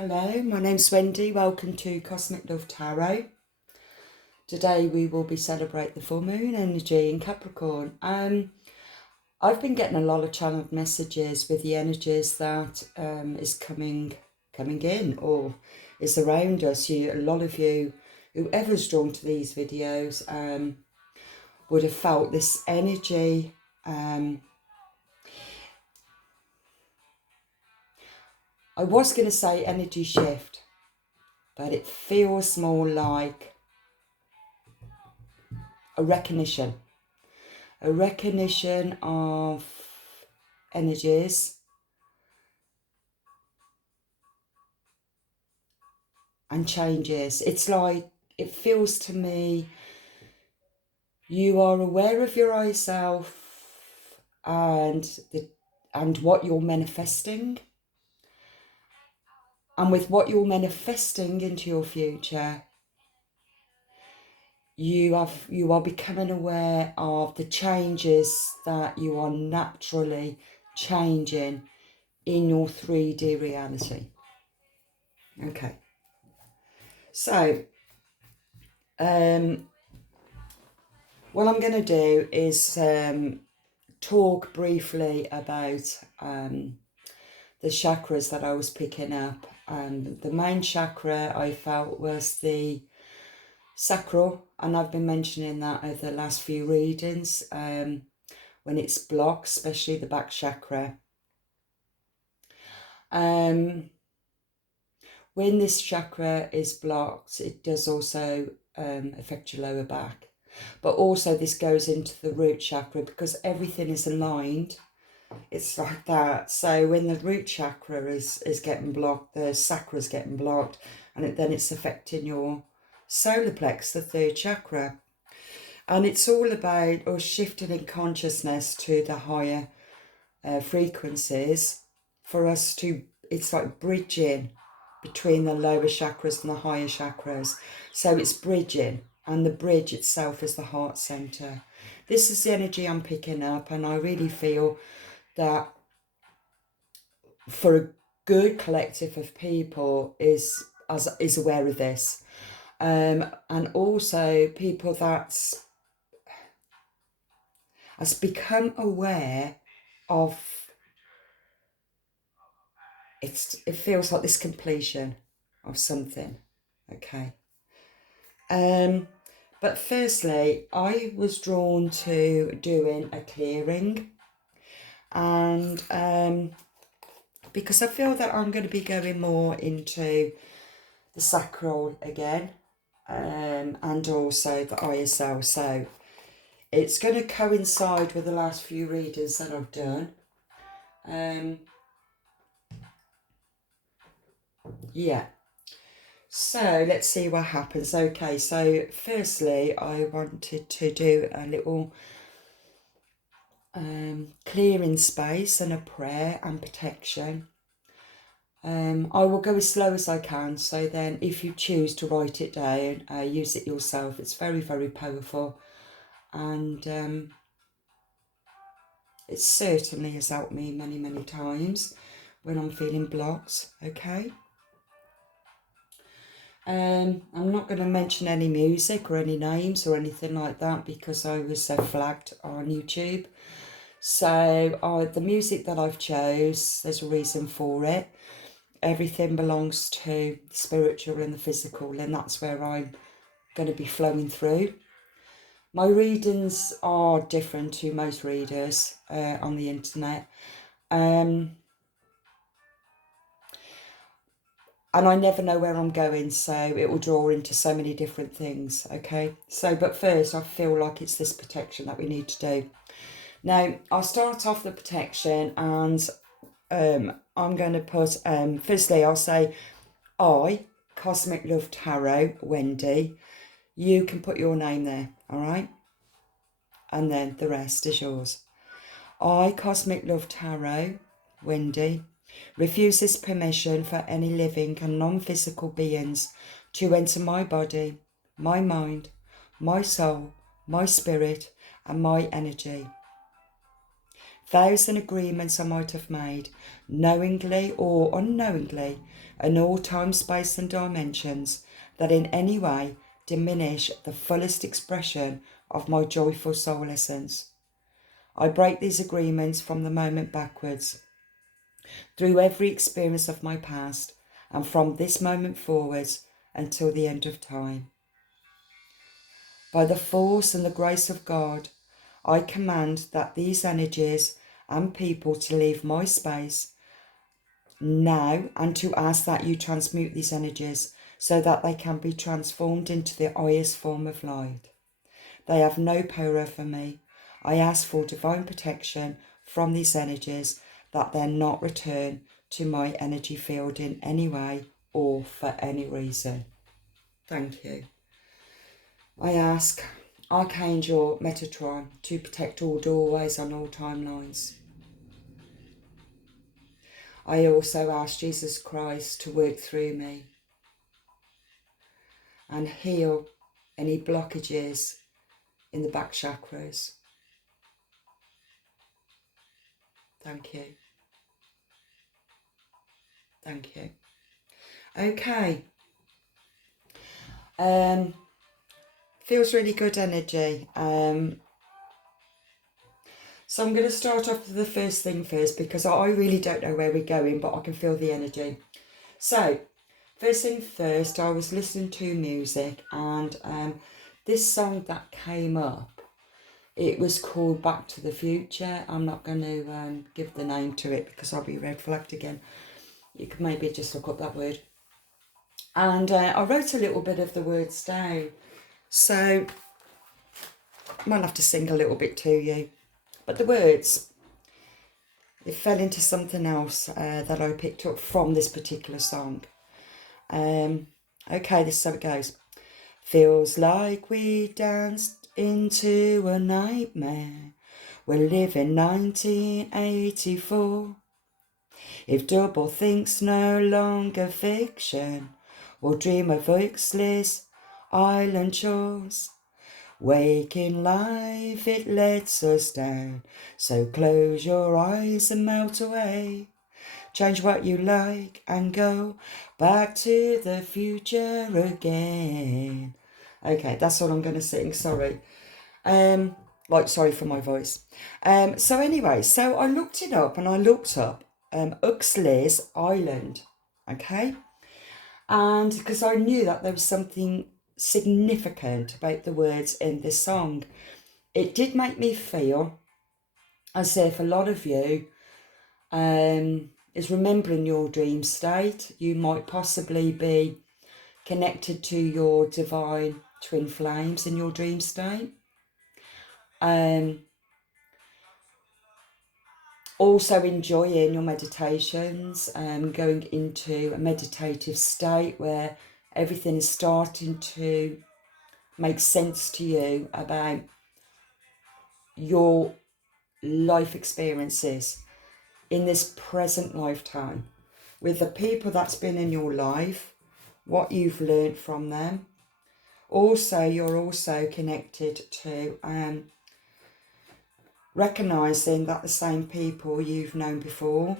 Hello, my name's Wendy. Welcome to Cosmic Love Tarot. Today we will be celebrating the full moon energy in Capricorn. I've been getting a lot of channeled messages with the energies that is coming in or is around us. A lot of you, whoever's drawn to these videos, would have felt this energy. I was going to say energy shift, but it feels more like a recognition of energies and changes. It's like, it feels to me, you are aware of your higher self and what you're manifesting. And with what you're manifesting into your future, you are becoming aware of the changes that you are naturally changing in your 3D reality. Okay. So, what I'm going to do is talk briefly about the chakras that I was picking up. The main chakra I felt was the sacral, and I've been mentioning that over the last few readings. When it's blocked, especially the back chakra. When this chakra is blocked, it does also affect your lower back. But also this goes into the root chakra because everything is aligned. It's like that. So when the root chakra is getting blocked, the sacra is getting blocked, and then it's affecting your solar plex, the third chakra. And it's all about us shifting in consciousness to the higher frequencies for us to, it's like bridging between the lower chakras and the higher chakras. So it's bridging, and the bridge itself is the heart center. This is the energy I'm picking up, and I really feel that for a good collective of people is aware of this, and also people that has become aware of it feels like this completion of something. Okay. But firstly, I was drawn to doing a clearing, and because I feel that I'm going to be going more into the sacral again, and also the ISL. So it's going to coincide with the last few readings that I've done. Yeah. So let's see what happens. Okay, so firstly, I wanted to do a little clearing space and a prayer and protection. I will go as slow as I can, so then if you choose to write it down, use it yourself. It's very, very powerful, and it certainly has helped me many, many times when I'm feeling blocks. Okay. I'm not going to mention any music or any names or anything like that because I was flagged on YouTube. So the music that I've chose, there's a reason for it. Everything belongs to the spiritual and the physical, and that's where I'm going to be flowing through. My readings are different to most readers on the internet. And I never know where I'm going, so it will draw into so many different things, okay? So, but first, I feel like it's this protection that we need to do. Now, I'll start off the protection, and I'm going to put, firstly, I'll say, I, Cosmic Love Tarot, Wendy. You can put your name there, all right? And then the rest is yours. I, Cosmic Love Tarot, Wendy, refuse this permission for any living and non-physical beings to enter my body, my mind, my soul, my spirit, and my energy. Vows and agreements I might have made knowingly or unknowingly, in all time, space and dimensions, that in any way diminish the fullest expression of my joyful soul essence. I break these agreements from the moment backwards, through every experience of my past, and from this moment forwards until the end of time. By the force and the grace of God, I command that these energies and people to leave my space now, and to ask that you transmute these energies so that they can be transformed into the highest form of light. They have no power over me. I ask for divine protection from these energies, that they not return to my energy field in any way or for any reason. Thank you. I ask Archangel Metatron to protect all doorways on all timelines. I also ask Jesus Christ to work through me and heal any blockages in the back chakras. Thank you. Thank you. Okay. Feels really good energy. So I'm going to start off with the first thing first, because I really don't know where we're going, but I can feel the energy. So, first thing first, I was listening to music, and this song that came up, it was called Back to the Future. I'm not going to give the name to it because I'll be red flagged again. You could maybe just look up that word. And I wrote a little bit of the words down. So, I might have to sing a little bit to you. But the words, it fell into something else that I picked up from this particular song. Okay, this is how it goes. Feels like we danced into a nightmare. We're living 1984. If double think's no longer fiction, we'll dream of Oxley's island shores. Waking life, it lets us down, so close your eyes and melt away. Change what you like and go back to the future again. Okay, that's all I'm going to sing, sorry. Sorry for my voice. So anyway, so I looked it up, and I looked up Uxley's Island, okay? And because I knew that there was something significant about the words in this song, it did make me feel as if a lot of you is remembering your dream state. You might possibly be connected to your divine twin flames in your dream state. Also enjoying your meditations, going into a meditative state where everything is starting to make sense to you about your life experiences in this present lifetime, with the people that's been in your life, what you've learned from them. Also, you're also connected to recognising that the same people you've known before,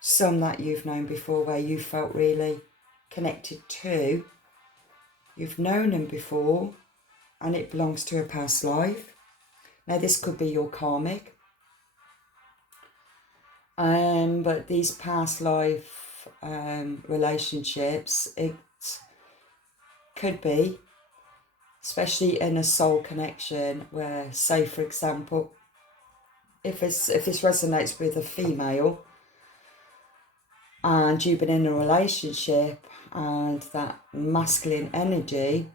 some that you've known before where you felt really connected to, you've known them before, and it belongs to a past life. Now this could be your karmic, but these past life relationships, it could be, especially in a soul connection, where, say for example, if this resonates with a female and you've been in a relationship and that masculine energy,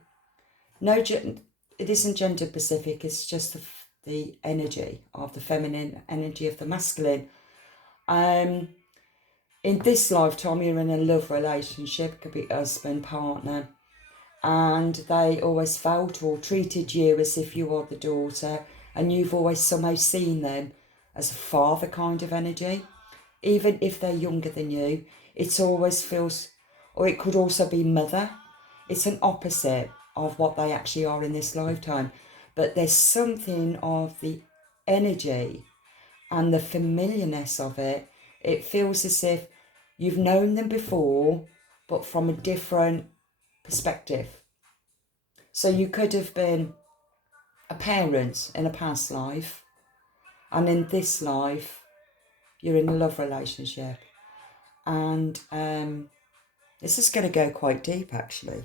it isn't gender specific, it's just the energy of the feminine, energy of the masculine. In this lifetime, you're in a love relationship, it could be husband, partner, and they always felt or treated you as if you are the daughter, and you've always somehow seen them as a father kind of energy. Even if they're younger than you, it always feels, or it could also be mother. It's an opposite of what they actually are in this lifetime. But there's something of the energy and the familiarness of it It feels as if you've known them before, but from a different perspective. So you could have been a parent in a past life, and in this life, you're in a love relationship. And this is going to go quite deep, actually.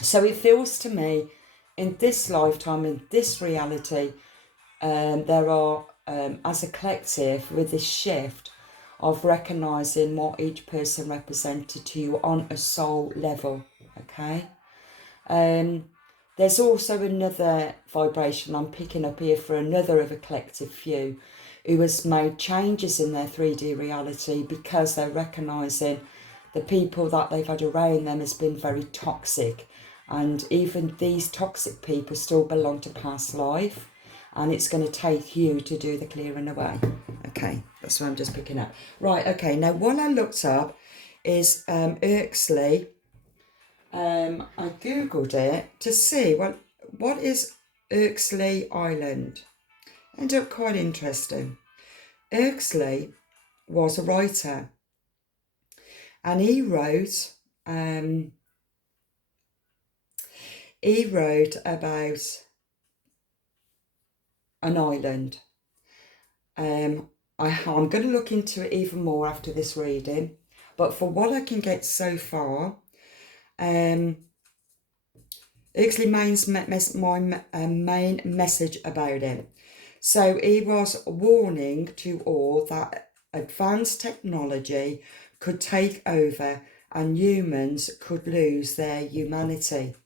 So it feels to me, in this lifetime, in this reality, there are, as a collective, with this shift of recognising what each person represented to you on a soul level, okay? There's also another vibration I'm picking up here for another of a collective few who has made changes in their 3D reality because they're recognising the people that they've had around them has been very toxic. And even these toxic people still belong to past life. And it's going to take you to do the clearing away. Okay, that's what I'm just picking up. Right, okay, now what I looked up is Irksley. I googled it to see what is Irksley Island. Ended up quite interesting. Irksley was a writer, and he wrote about an island. I'm going to look into it even more after this reading, but for what I can get so far, Ixley my main message about it. So he was warning to all that advanced technology could take over and humans could lose their humanity.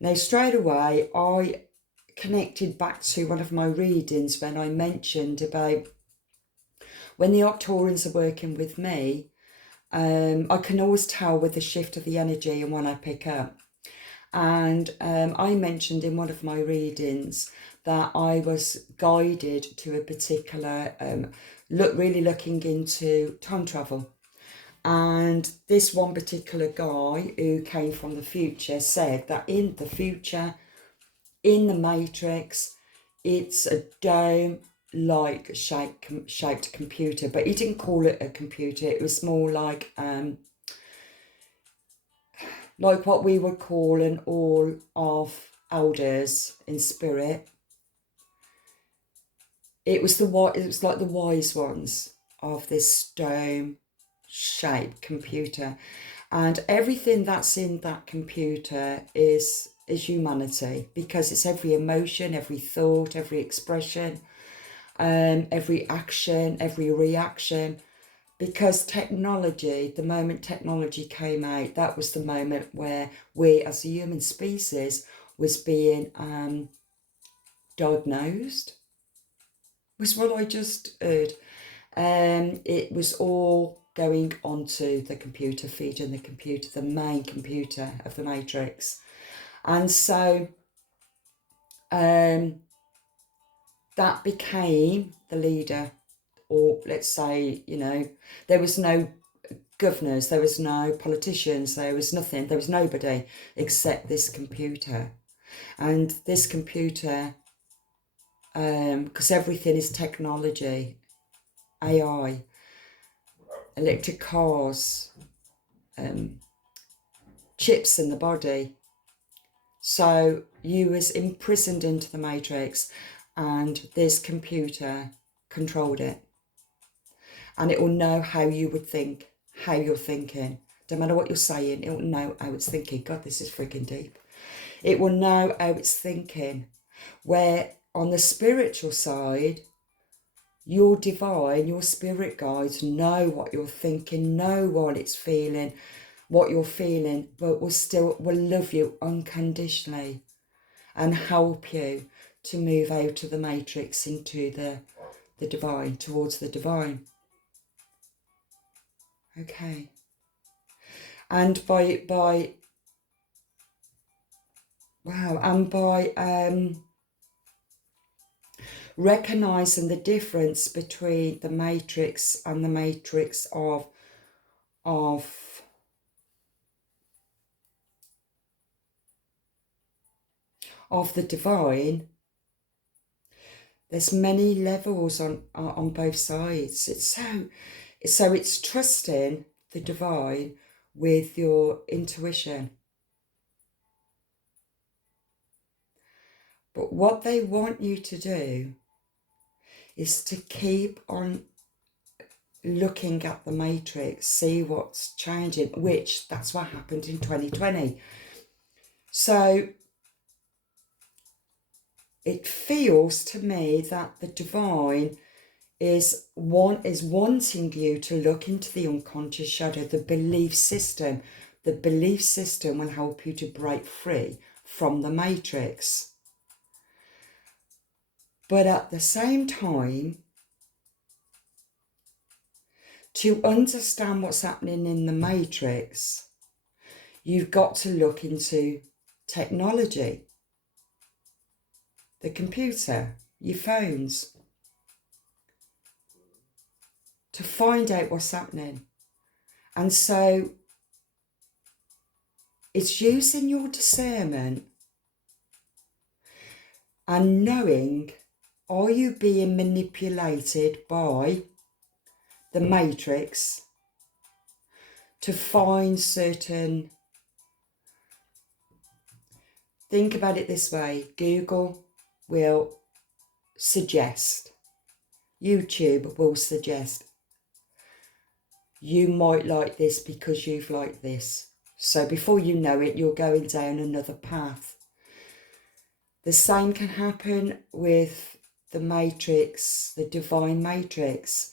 Now, straight away, I connected back to one of my readings when I mentioned about when the Octorians are working with me, I can always tell with the shift of the energy and when I pick up. And I mentioned in one of my readings that I was guided to a particular, really looking into time travel. And this one particular guy who came from the future said that in the future, in the Matrix, it's a dome-like shaped computer. But he didn't call it a computer. It was more like what we would call an all of elders in spirit. It was like the wise ones of this dome-shaped computer, and everything that's in that computer is humanity, because it's every emotion, every thought, every expression, every action, every reaction. Because technology, the moment technology came out, that was the moment where we as a human species was being diagnosed, was what I just heard. It was all going onto the computer, feeding the computer, the main computer of the Matrix. And so that became the leader, or let's say, there was no governors, there was no politicians, there was nothing, there was nobody except this computer. And this computer, because everything is technology, AI, electric cars, chips in the body. So you was imprisoned into the Matrix, and this computer controlled it. And it will know how you would think, how you're thinking. Don't matter what you're saying, it will know how it's thinking. God, this is freaking deep. It will know how it's thinking. Where on the spiritual side, your divine, your spirit guides know what you're thinking, know what it's feeling, what you're feeling, but will love you unconditionally and help you to move out of the Matrix into the divine, towards the divine. Okay. And by recognizing the difference between the Matrix and the Matrix of the divine, There's many levels on both sides. It's trusting the divine with your intuition. But what they want you to do is to keep on looking at the matrix, see what's changing, which that's what happened in 2020. So it feels to me that the divine is wanting you to look into the unconscious shadow, the belief system. The belief system will help you to break free from the matrix. But at the same time, to understand what's happening in the matrix, you've got to look into technology, the computer, your phones, to find out what's happening. And so it's using your discernment and knowing, are you being manipulated by the matrix to find certain... Think about it this way. Google will suggest, YouTube will suggest, you might like this because you've liked this. So before you know it, you're going down another path. The same can happen with the matrix, the divine matrix.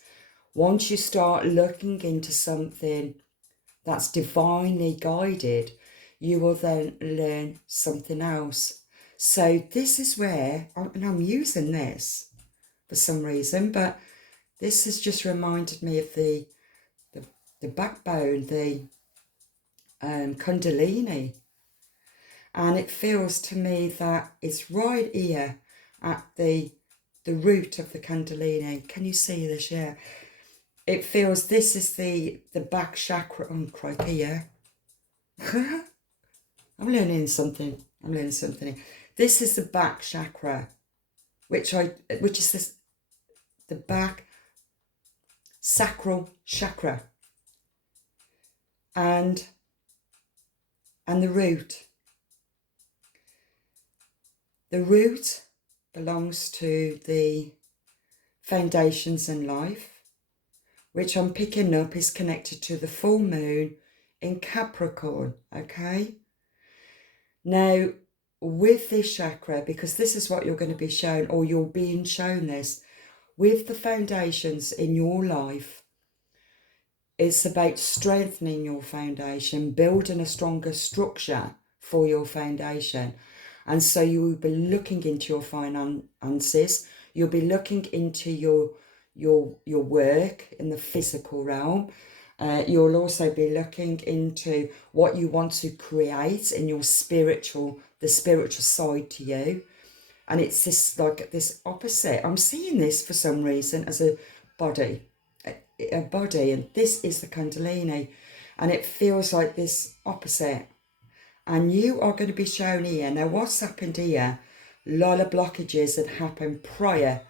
Once you start looking into something that's divinely guided, you will then learn something else. So this is where, and I'm using this for some reason, but this has just reminded me of the backbone, the Kundalini. And it feels to me that it's right here at the root of the Kundalini. Can you see this? Yeah. It feels this is the back chakra. Oh, crikey, yeah. I'm learning something. This is the back chakra, which is this, the back sacral chakra. And the root. The root belongs to the foundations in life, which I'm picking up is connected to the full moon in Capricorn, okay? Now, with this chakra, because this is what you're going to be shown, or you're being shown this, with the foundations in your life, it's about strengthening your foundation, building a stronger structure for your foundation. And so you will be looking into your finances, you'll be looking into your work in the physical realm. You'll also be looking into what you want to create in your the spiritual side to you. And it's this opposite. I'm seeing this for some reason as a body, and this is the Kundalini, and it feels like this opposite. And you are going to be shown here. Now, what's happened here? A lot of blockages had happened prior,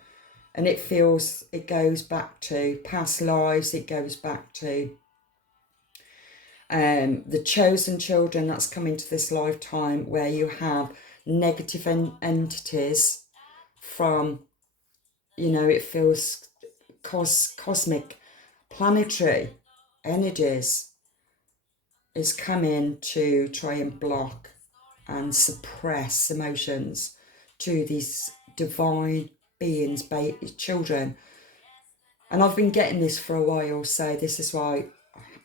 and it goes back to past lives. It goes back to the chosen children that's come into this lifetime, where you have negative entities from, it feels cosmic, planetary energies is coming to try and block and suppress emotions to these divine beings, children. And I've been getting this for a while, so this is why,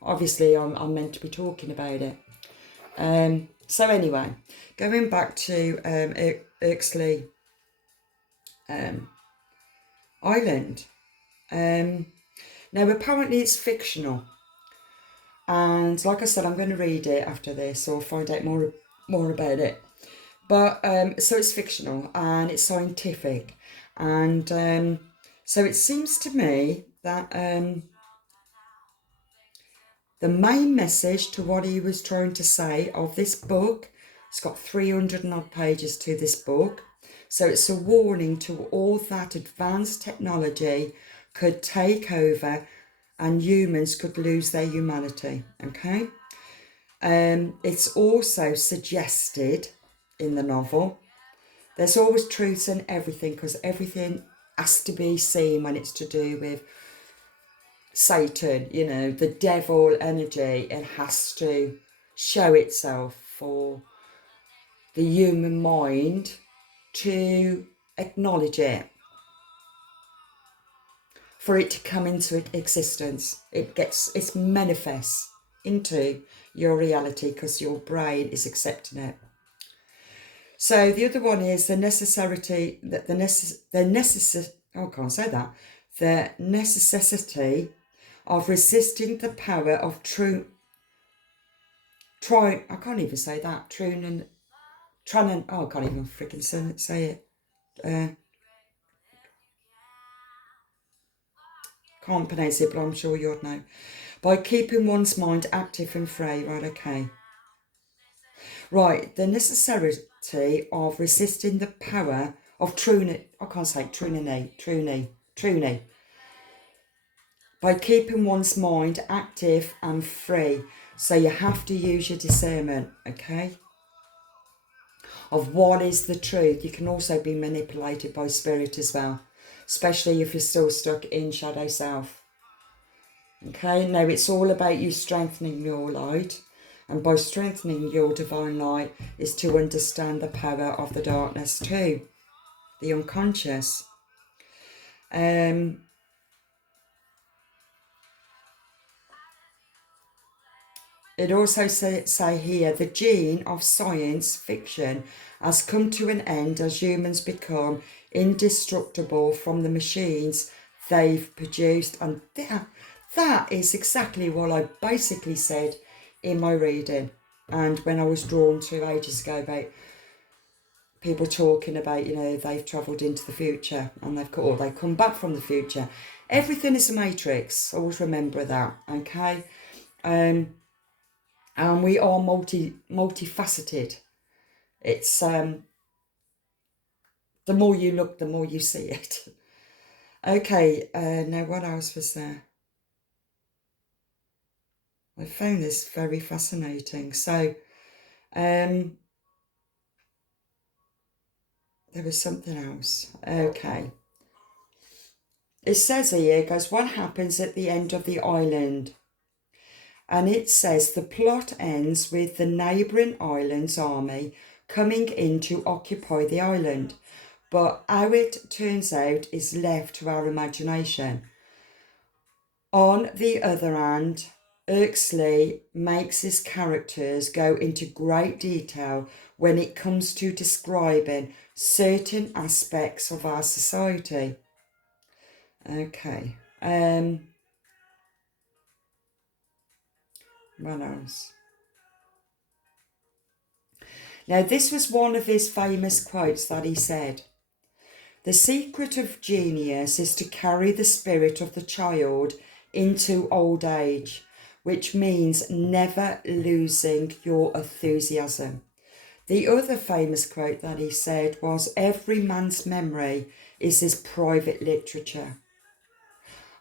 obviously, I'm meant to be talking about it. So anyway, going back to Erskine Island. Now, apparently it's fictional. And like I said, I'm going to read it after this or find out more about it. But so it's fictional and it's scientific. And so it seems to me that the main message to what he was trying to say of this book, it's got 300 and odd pages to this book. So it's a warning to all that advanced technology could take over and humans could lose their humanity, okay? It's also suggested in the novel, there's always truth in everything, because everything has to be seen when it's to do with Satan, you know, the devil energy. It has to show itself for the human mind to acknowledge it, for it to come into existence. It manifests into your reality because your brain is accepting it. So the other one is the necessity that the necessity of resisting the power of I can't even say that. I can't even freaking say it. Can't pronounce it, but I'm sure you'd know. By keeping one's mind active and free. Right, okay. Right, the necessity of resisting the power of truny. By keeping one's mind active and free. So you have to use your discernment, okay? Of what is the truth. You can also be manipulated by spirit as well, especially if you're still stuck in shadow self. Okay, now it's all about you strengthening your light, and by strengthening your divine light is to understand the power of the darkness too, the unconscious. It also say here, the gene of science fiction has come to an end as humans become indestructible from the machines they've produced. And that is exactly what I basically said in my reading. And when I was drawn to ages ago about people talking about, you know, they've travelled into the future and they come back from the future. Everything is a matrix. Always remember that, okay? And we are multifaceted. It's the more you look, the more you see it. Okay, now what else was there? I found this very fascinating. So, there was something else. Okay. It says here, it goes, what happens at the end of the island? And it says the plot ends with the neighbouring island's army coming in to occupy the island. But how it turns out is left to our imagination. On the other hand, Erskine makes his characters go into great detail when it comes to describing certain aspects of our society. Okay. What else? Now, this was one of his famous quotes that he said. The secret of genius is to carry the spirit of the child into old age, which means never losing your enthusiasm. The other famous quote that he said was, every man's memory is his private literature.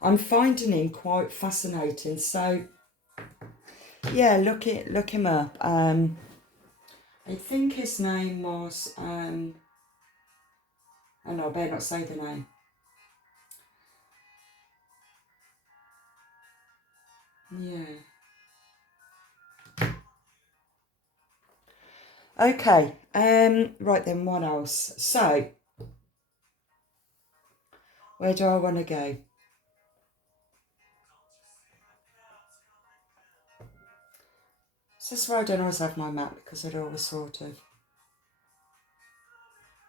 I'm finding him quite fascinating. So, yeah, look him up. I think his name was, oh no, I better not say the name. Yeah. Okay, right then, what else? So, where do I want to go? So this is where I don't always have my map because it always sort of...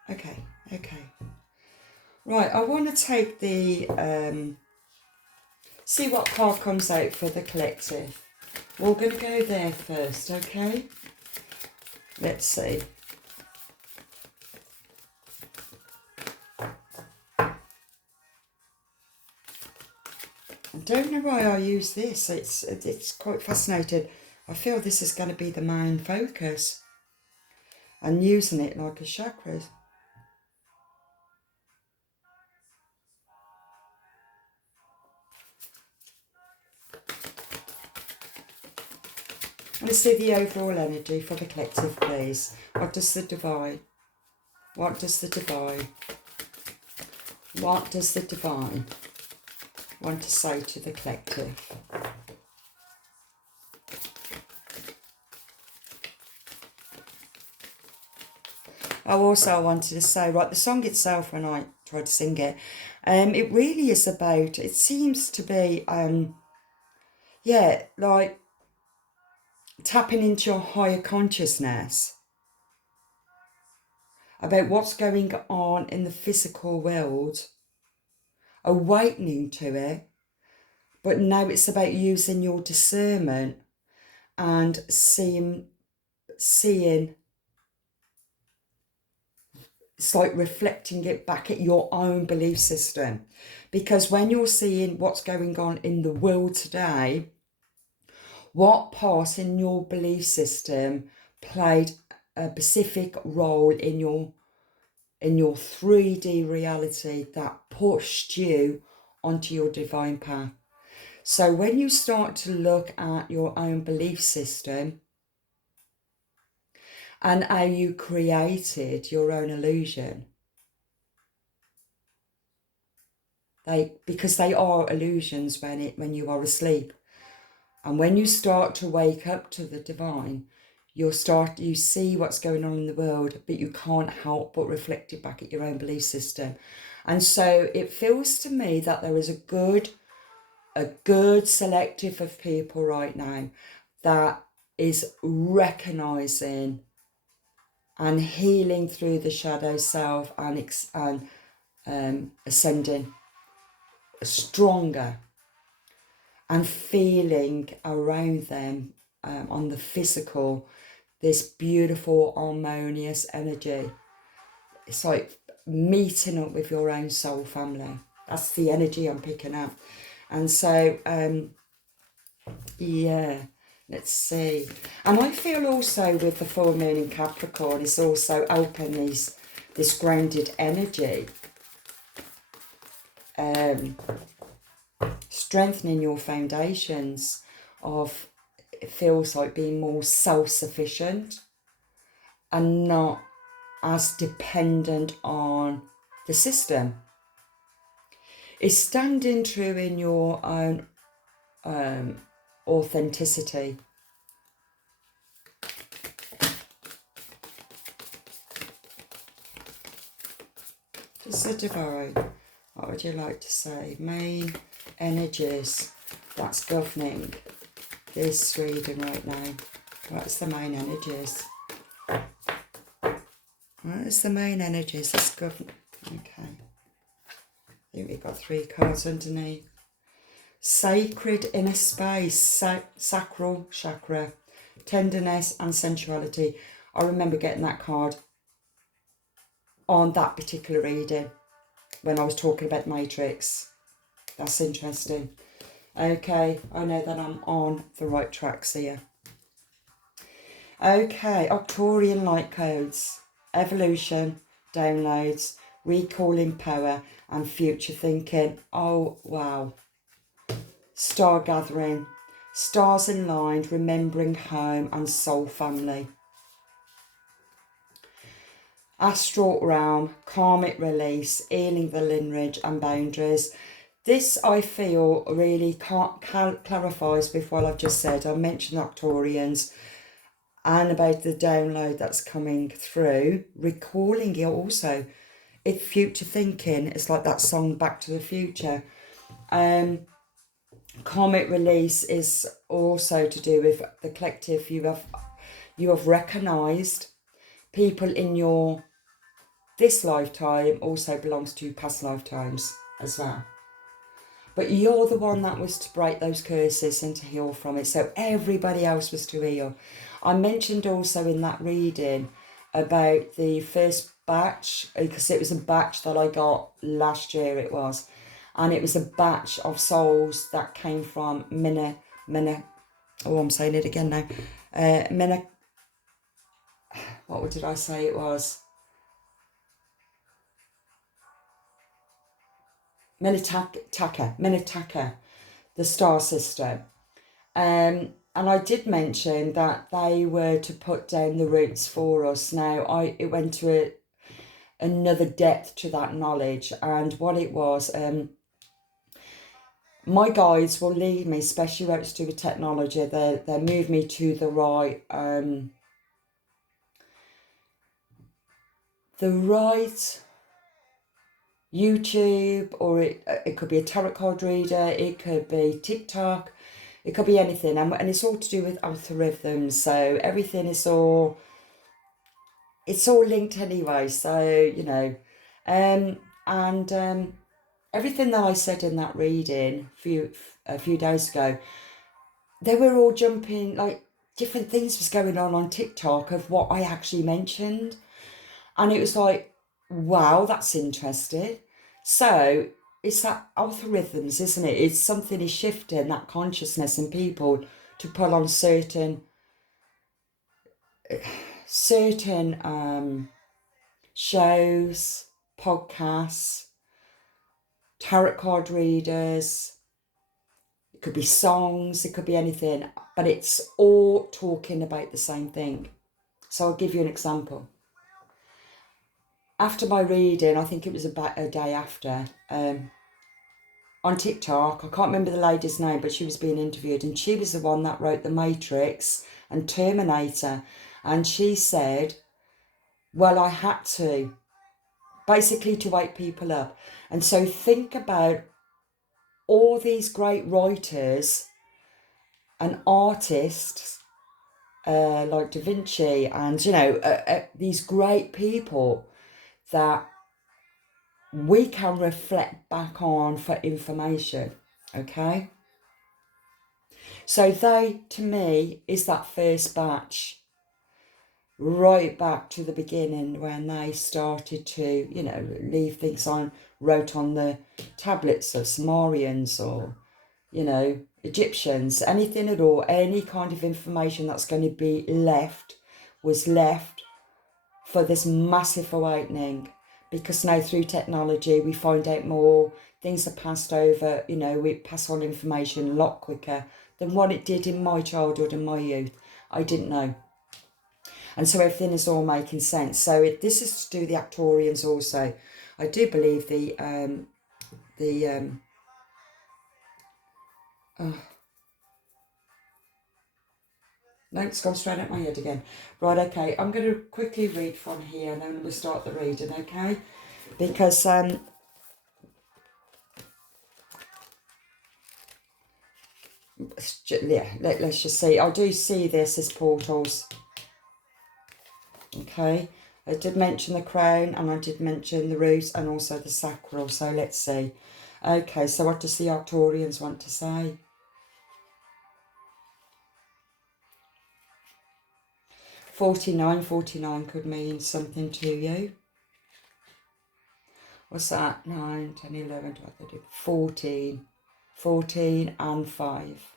Okay. Right, I want to take the... see what card comes out for the collective. We're going to go there first, okay? Let's see. I don't know why I use this. It's quite fascinating. I feel this is going to be the main focus. And using it like a chakra. want to see the overall energy for the collective, please. What does the divine, what does the divine, what does the divine want to say to the collective? I wanted to say, right, the song itself, when I tried to sing it, it really is about, it seems to be, yeah, like tapping into your higher consciousness about what's going on in the physical world, awakening to it, but now it's about using your discernment and seeing it's like reflecting it back at your own belief system. Because when you're seeing what's going on in the world today, what part in your belief system played a specific role in your 3D reality that pushed you onto your divine path. So when you start to look at your own belief system and how you created your own illusion, because they are illusions when you are asleep. And when you start to wake up to the divine, you see what's going on in the world, but you can't help but reflect it back at your own belief system. And so it feels to me that there is a good selective of people right now that is recognizing and healing through the shadow self and ascending stronger and feeling around them on the physical this beautiful harmonious energy. It's like meeting up with your own soul family. That's the energy I'm picking up. And so yeah, let's see. And I feel also with the full moon in Capricorn, it's also open this grounded energy, strengthening your foundations of, it feels like being more self-sufficient and not as dependent on the system. It's standing true in your own authenticity. Just the divine, what would you like to say? Main energies that's governing this reading right now. What's the main energies? What is the main energies that's governing? Okay. I think we've got 3 cards underneath. Sacred inner space, sacral chakra, tenderness and sensuality. I remember getting that card on that particular reading when I was talking about Matrix. That's interesting. Okay, I know that I'm on the right tracks here. Okay, Arcturian light codes, evolution, downloads, recalling power and future thinking. Oh, wow. Star gathering, stars aligned, remembering home and soul family. Astral realm, karmic release, healing the lineage and boundaries. This, I feel, really clarifies with what I've just said. I mentioned Arcturians and about the download that's coming through, recalling it also. It's future thinking. It's like that song Back to the Future. Karmic release is also to do with the collective. You have recognised people in your this lifetime also belongs to past lifetimes as well. But you're the one that was to break those curses and to heal from it. So everybody else was to heal. I mentioned also in that reading about the first batch, because it was a batch that I got last year it was. And it was a batch of souls that came from I'm saying it again now. What did I say it was? Minataka, the star system. And I did mention that they were to put down the roots for us. Now, it went to another depth to that knowledge, and what it was, my guides will lead me, especially where it's to do with technology. They move me to the right YouTube, or it could be a tarot card reader, it could be TikTok, it could be anything, and it's all to do with algorithms. So everything is it's all linked anyway. So and everything that I said in that reading a few days ago, they were all jumping, like different things was going on TikTok of what I actually mentioned. And it was like, wow, that's interesting. So it's that algorithms, isn't it? It's something is shifting that consciousness in people to pull on certain shows, podcasts, tarot card readers. It could be songs, it could be anything, but it's all talking about the same thing. So I'll give you an example. After my reading, I think it was about a day after, on TikTok, I can't remember the lady's name, but she was being interviewed, and she was the one that wrote The Matrix and Terminator. And she said, well, I had to, basically to wake people up. And so think about all these great writers and artists, like Da Vinci, and these great people that we can reflect back on for information. Okay, so they, to me, is that first batch, right back to the beginning when they started to leave things on, wrote on the tablets of Sumerians, or Egyptians, anything at all, any kind of information that's going to be left was left for this massive awakening. Because now through technology we find out more, things are passed over, we pass on information a lot quicker than what it did in my childhood and my youth. I didn't know. And so everything is all making sense. So this is to do with the Arcturians also. I do believe no, it's gone straight at my head again. Right, okay, I'm going to quickly read from here and then we'll start the reading, okay? Because yeah, let's just see. I do see this as portals. Okay, I did mention the crown, and I did mention the roots, and also the sacral. So let's see. Okay, so what does the Arcturians want to say? 49 could mean something to you. What's that? 9, 10, 11, 12, 13, 14. 14 and 5.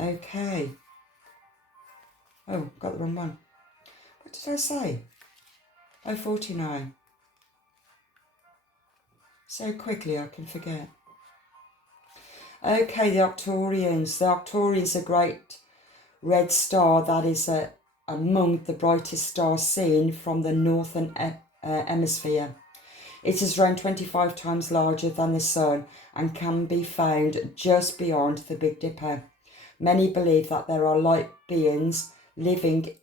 Okay. Oh, got the wrong one. What did I say? Oh, 49. So quickly I can forget. Okay, the Arcturians. The Arcturians are a great red star that is among the brightest stars seen from the northern hemisphere. It is around 25 times larger than the sun and can be found just beyond the Big Dipper. Many believe that there are light beings living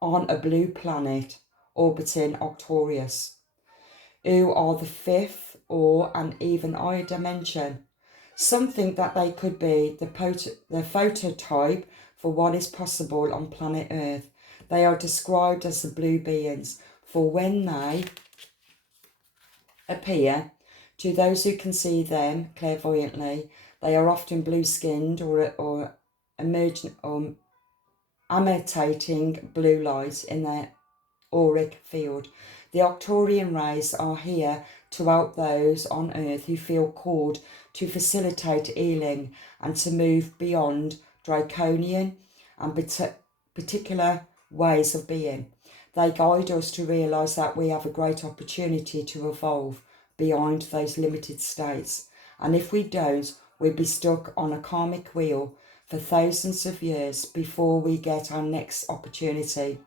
on a blue planet orbiting Arcturus, who are the fifth or an even higher dimension. Some think that they could be the phototype for what is possible on planet Earth. They are described as the blue beings, for when they appear, to those who can see them clairvoyantly, they are often blue-skinned or imitating blue light in their auric field. The Arcturian race are here to help those on Earth who feel called to facilitate healing and to move beyond draconian and particular ways of being. They guide us to realise that we have a great opportunity to evolve beyond those limited states And if we don't, we'd be stuck on a karmic wheel for thousands of years before we get our next opportunity.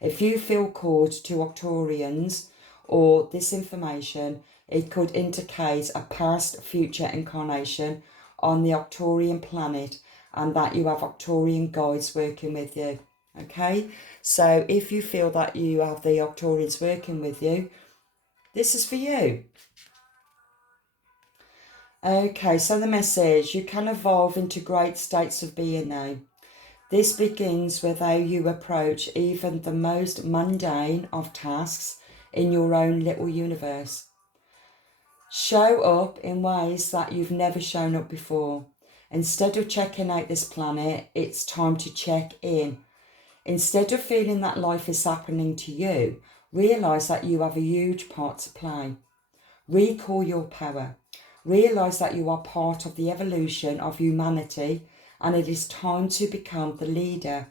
If you feel called to Octorians or this information, it could indicate a past future incarnation on the Octorian planet and that you have Octorian guides working with you. Okay, so if you feel that you have the Octorians working with you, this is for you. Okay, so the message: you can evolve into great states of being now. This begins with how you approach even the most mundane of tasks in your own little universe. Show up in ways that you've never shown up before. Instead of checking out this planet, it's time to check in. Instead of feeling that life is happening to you, realise that you have a huge part to play. Recall your power. Realise that you are part of the evolution of humanity, and it is time to become the leader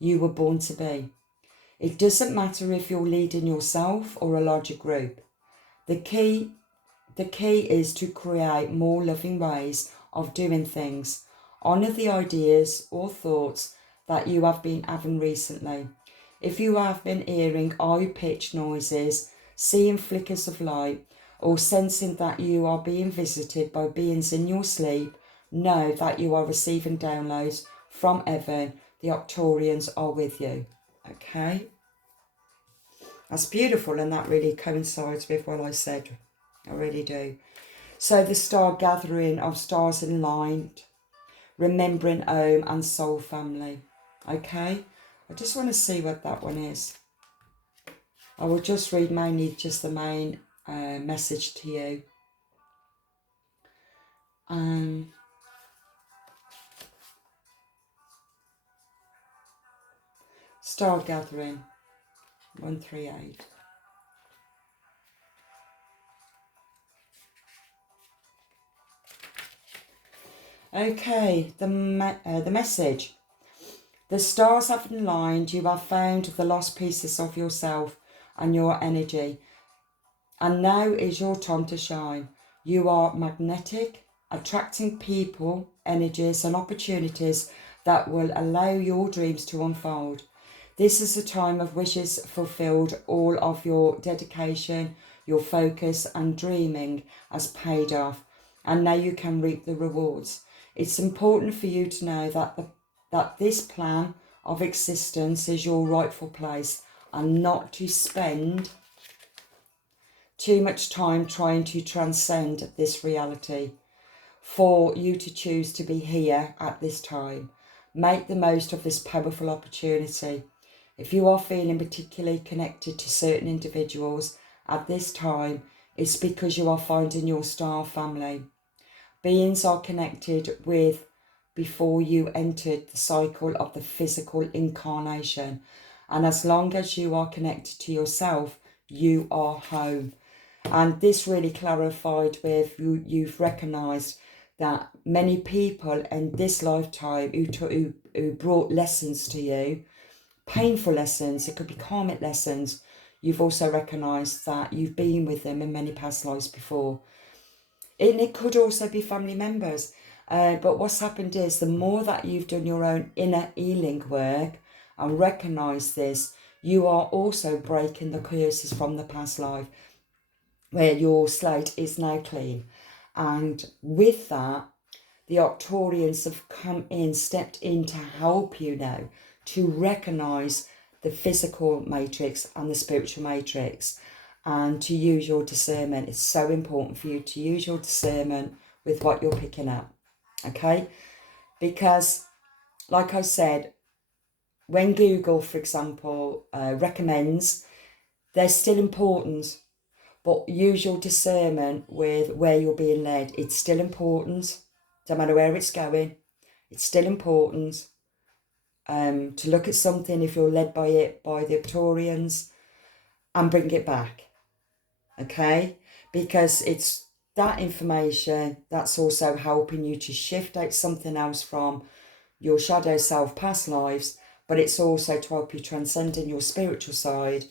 you were born to be. It doesn't matter if you're leading yourself or a larger group. The key is to create more loving ways of doing things. Honour the ideas or thoughts that you have been having recently. If you have been hearing high-pitched noises, seeing flickers of light, or sensing that you are being visited by beings in your sleep, know that you are receiving downloads from heaven. The Octorians are with you. Okay? That's beautiful, and that really coincides with what I said. I really do. So the star gathering of stars aligned, remembering home and soul family. Okay? I just want to see what that one is. I will just read mainly just the main message to you. Star gathering 138. Okay, the message. The stars have aligned. You have found the lost pieces of yourself and your energy. And now is your time to shine. You are magnetic, attracting people, energies and opportunities that will allow your dreams to unfold. This is a time of wishes fulfilled. All of your dedication, your focus and dreaming has paid off, and now you can reap the rewards. It's important for you to know that this plan of existence is your rightful place, and not to spend too much time trying to transcend this reality. For you to choose to be here at this time. Make the most of this powerful opportunity. If you are feeling particularly connected to certain individuals at this time, it's because you are finding your star family. Beings are connected with before you entered the cycle of the physical incarnation. And as long as you are connected to yourself, you are home. And this really clarified with you've recognised that many people in this lifetime who brought lessons to you, painful lessons, it could be karmic lessons, you've also recognised that you've been with them in many past lives before. And it could also be family members. But what's happened is the more that you've done your own inner healing work and recognise this, you are also breaking the curses from the past life, where your slate is now clean. And with that, the Octorians have come in, stepped in to help you now to recognise the physical matrix and the spiritual matrix, and to use your discernment. It's so important for you to use your discernment with what you're picking up, okay? Because, like I said, when Google, for example, recommends, they're still important. But use your discernment with where you're being led. It's still important. Don't matter where it's going. It's still important to look at something if you're led by it, by the Victorians, and bring it back. Okay? Because it's that information that's also helping you to shift out something else from your shadow self, past lives, but it's also to help you transcend in your spiritual side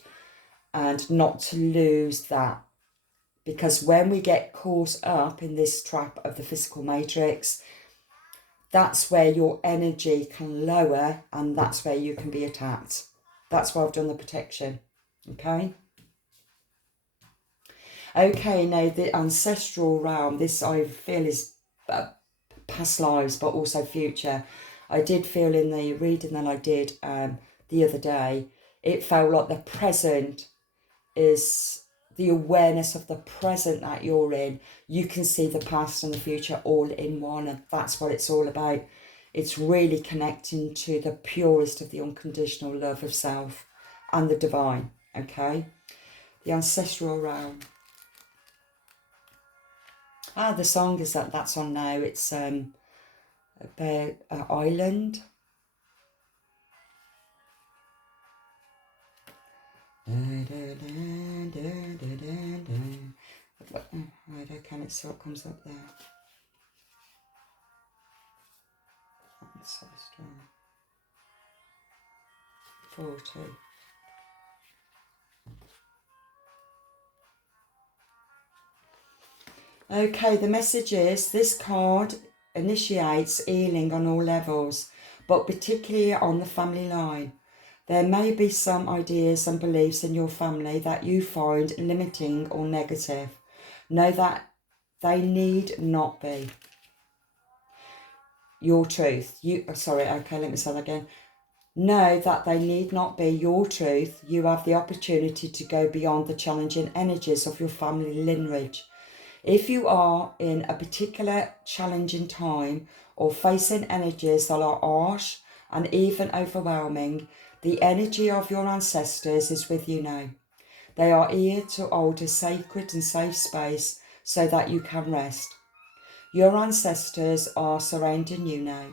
and not to lose that Because when we get caught up in this trap of the physical matrix, that's where your energy can lower, and that's where you can be attacked. That's why I've done the protection. Okay? Okay, now the ancestral realm, this I feel is past lives, but also future. I did feel in the reading that I did the other day, it felt like the present is the awareness of the present that you're in. You can see the past and the future all in one, and that's what it's all about. It's really connecting to the purest of the unconditional love of self and the divine, okay? The ancestral realm. The song is that's on now. It's about an island. Right, okay, let's see what comes up there. That's so strong. 40. Okay, the message is this card initiates healing on all levels, but particularly on the family line. There may be some ideas and beliefs in your family that you find limiting or negative. Know that they need not be. Your truth. Let me say that again. Know that they need not be your truth. You have the opportunity to go beyond the challenging energies of your family lineage. If you are in a particular challenging time or facing energies that are harsh and even overwhelming, the energy of your ancestors is with you now. They are here to hold a sacred and safe space so that you can rest. Your ancestors are surrounding you now.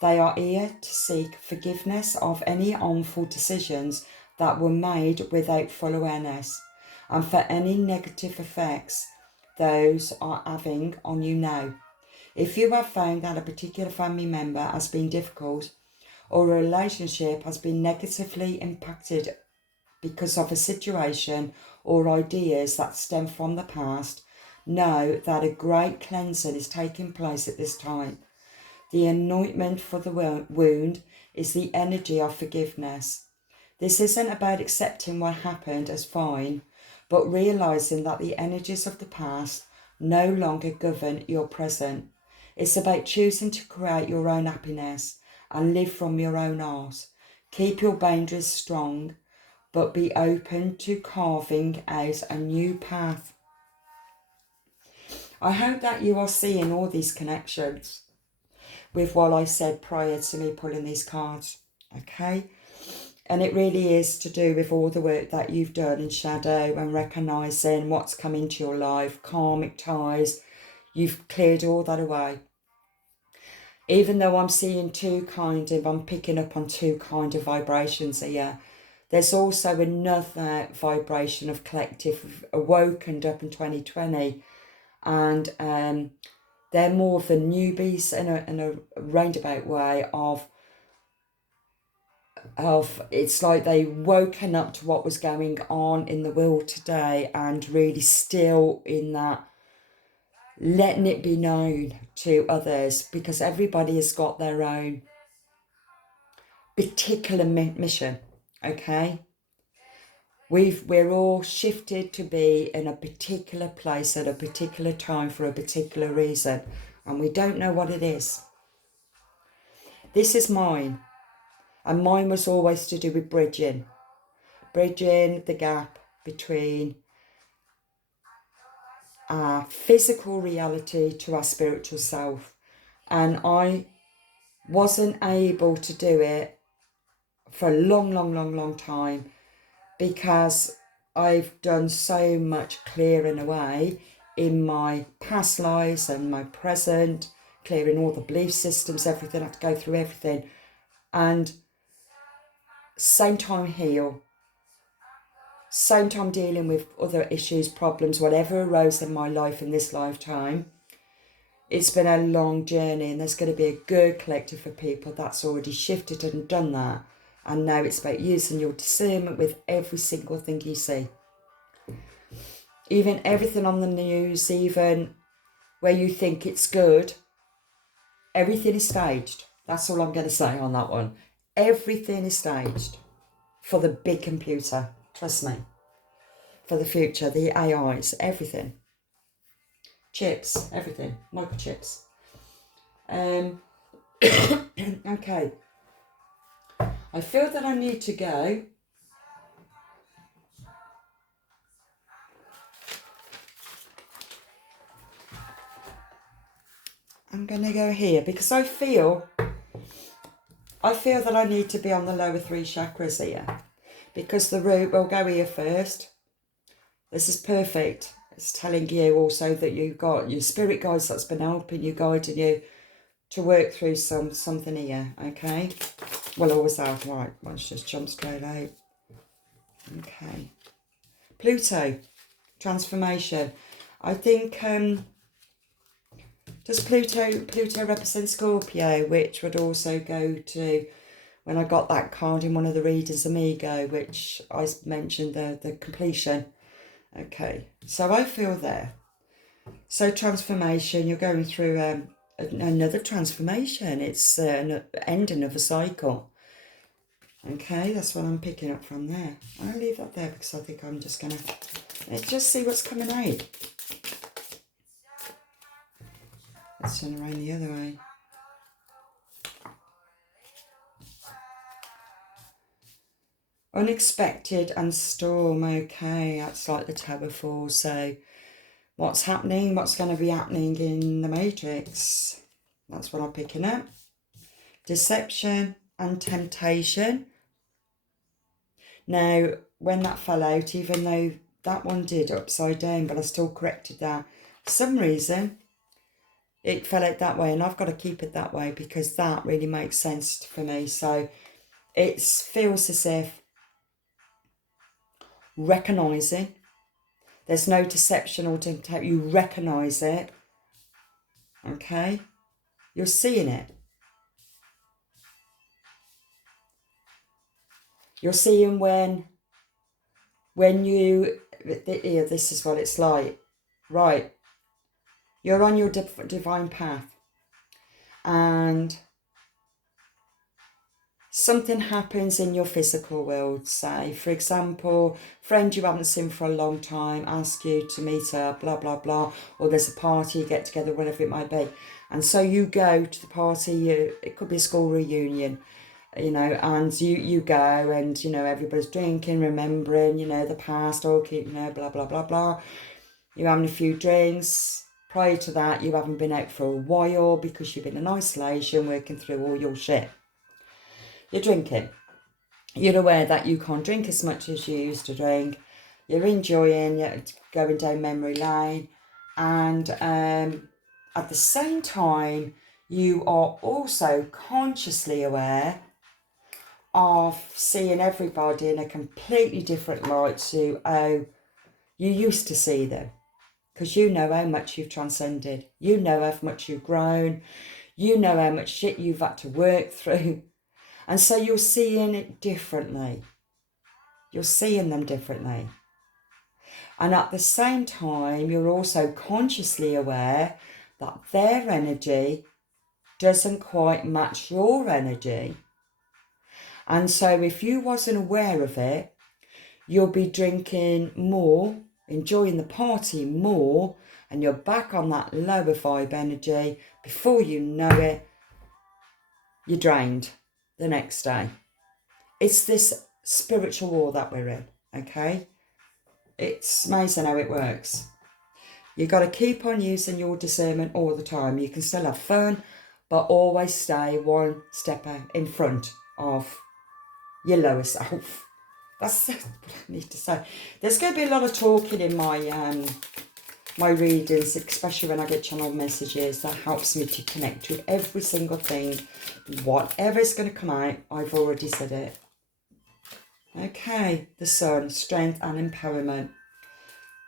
They are here to seek forgiveness of any harmful decisions that were made without full awareness, and for any negative effects those are having on you now. If you have found that a particular family member has been difficult, or a relationship has been negatively impacted because of a situation or ideas that stem from the past, know that a great cleansing is taking place at this time. The anointment for the wound is the energy of forgiveness. This isn't about accepting what happened as fine, but realising that the energies of the past no longer govern your present. It's about choosing to create your own happiness and live from your own heart. Keep your boundaries strong, but be open to carving out a new path. I hope that you are seeing all these connections with what I said prior to me pulling these cards, okay? And it really is to do with all the work that you've done in shadow and recognising what's come into your life, karmic ties. You've cleared all that away. Even though I'm seeing I'm picking up on two kind of vibrations here, there's also another vibration of collective awoken up in 2020. And they're more of the newbies in a roundabout way of it's like they woken up to what was going on in the world today and really still in that letting it be known to others, because everybody has got their own particular mission, okay? We're all shifted to be in a particular place at a particular time for a particular reason, and we don't know what it is. This is mine, and mine was always to do with bridging the gap between our physical reality to our spiritual self. And I wasn't able to do it for a long time, because I've done so much clearing away in my past lives and my present, clearing all the belief systems, everything. I have to go through everything, and same time heal, same time dealing with other issues, problems, whatever arose in my life in this lifetime. It's been a long journey, and there's going to be a good collective of people that's already shifted and done that. And now it's about using your discernment with every single thing you see. Even everything on the news, even where you think it's good, everything is staged. That's all I'm going to say on that one. Everything is staged for the big computer. Trust me. For the future, the AIs, everything. Chips, everything. Microchips. Okay. I feel that I need to go. I'm going to go here because I feel that I need to be on the lower 3 chakras here, because the root will go here first. This is perfect. It's telling you also that you've got your spirit guides that's been helping you, guiding you to work through something here, okay? Well, always have, right, let's just jump straight out. Okay. Pluto, transformation. I think, does Pluto represent Scorpio, which would also go to, when I got that card in one of the readings, Amigo, which I mentioned the completion. Okay, so I feel there. So transformation, you're going through another transformation. It's an ending of a cycle. Okay, that's what I'm picking up from there. I'll leave that there because I think I'm just going to, let's just see what's coming out. Let's turn around the other way. Unexpected and storm. Okay, that's like the Tower 4. So what's happening? What's going to be happening in the Matrix? That's what I'm picking up. Deception and temptation. Now, when that fell out, even though that one did upside down, but I still corrected that. For some reason, it fell out that way, and I've got to keep it that way because that really makes sense for me. So it feels as if recognizing. There's no deception or temptation. You recognise it. Okay? You're seeing it. You're seeing when you, here, this is what it's like. Right. You're on your divine path. And something happens in your physical world, say, for example, friend you haven't seen for a long time ask you to meet up, blah, blah, blah, or there's a party, get together, whatever it might be. And so you go to the party, it could be a school reunion, you know, and you go and, you know, everybody's drinking, remembering, you know, the past, okay, you know, blah, blah, blah, blah. You're having a few drinks. Prior to that, you haven't been out for a while because you've been in isolation, working through all your shit. You're drinking. You're aware that you can't drink as much as you used to drink. You're enjoying, you're going down memory lane. And at the same time, you are also consciously aware of seeing everybody in a completely different light to how you used to see them. Because you know how much you've transcended. You know how much you've grown. You know how much shit you've had to work through. And so you're seeing it differently. You're seeing them differently. And at the same time, you're also consciously aware that their energy doesn't quite match your energy. And so if you wasn't aware of it, you'll be drinking more, enjoying the party more, and you're back on that lower vibe energy. Before you know it, you're drained the next day. It's this spiritual war that we're in, okay? It's amazing how it works. You've got to keep on using your discernment all the time. You can still have fun, but always stay one step in front of your lower self. That's what I need to say. There's going to be a lot of talking in my readings, especially when I get channel messages. That helps me to connect to every single thing. Whatever's going to come out, I've already said it. Okay, the sun, strength and empowerment.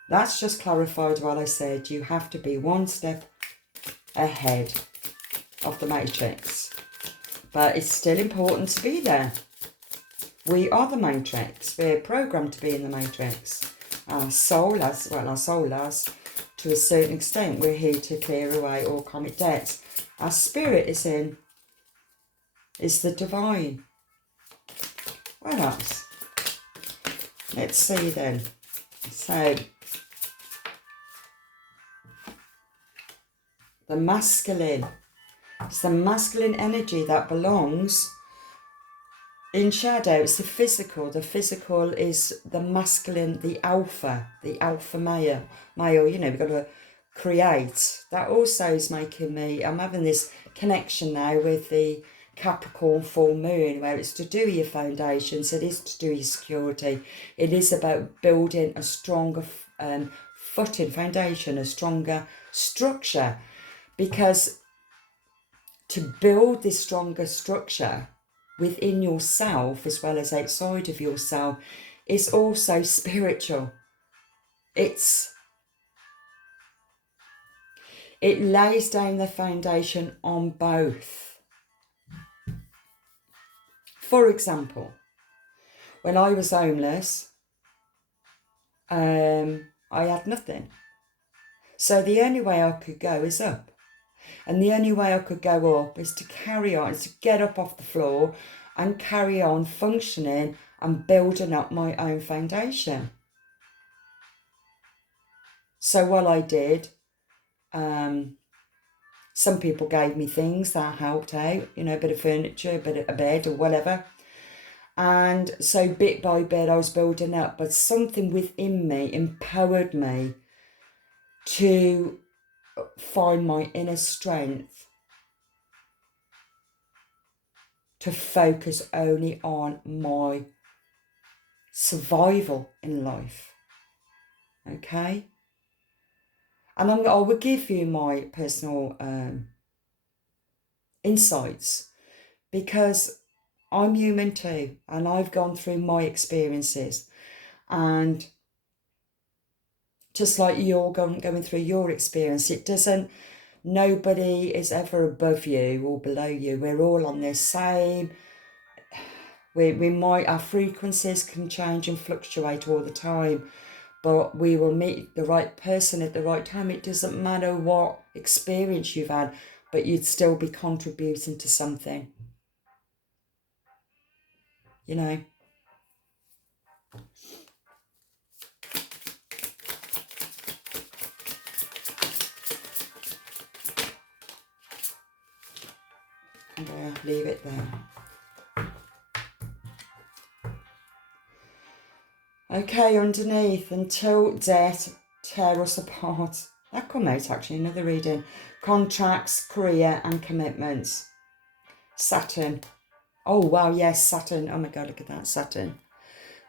That's just clarified what I said. You have to be one step ahead of the matrix. But it's still important to be there. We are the matrix. We're programmed to be in the matrix. Our soul has, well, our soul has, to a certain extent. We're here to clear away all karmic debts. Our spirit is the divine. What else? Let's see then. So, the masculine. It's the masculine energy that belongs in shadow. It's the physical. The physical is the masculine, the alpha male. You know, we've got to create. That also is making me, I'm having this connection now with the Capricorn full moon, where it's to do with your foundations, it is to do with your security. It is about building a stronger footing, foundation, a stronger structure. Because to build this stronger structure within yourself as well as outside of yourself is also spiritual. It lays down the foundation on both. For example, when I was homeless, I had nothing. So the only way I could go is up. And the only way I could go up is to carry on, is to get up off the floor and carry on functioning and building up my own foundation. So what I did, some people gave me things that helped out, you know, a bit of furniture, a bed or whatever. And so bit by bit I was building up, but something within me empowered me to find my inner strength to focus only on my survival in life. Okay? And I will give you my personal insights, because I'm human too, and I've gone through my experiences. And just like you're going through your experience, nobody is ever above you or below you. We're all on this same, our frequencies can change and fluctuate all the time, but we will meet the right person at the right time. It doesn't matter what experience you've had, but you'd still be contributing to something, you know. And leave it there. Okay, underneath, until death tear us apart. That come out actually, another reading. Contracts, career and commitments. Saturn. Oh, wow, yes, Saturn. Oh my God, look at that, Saturn.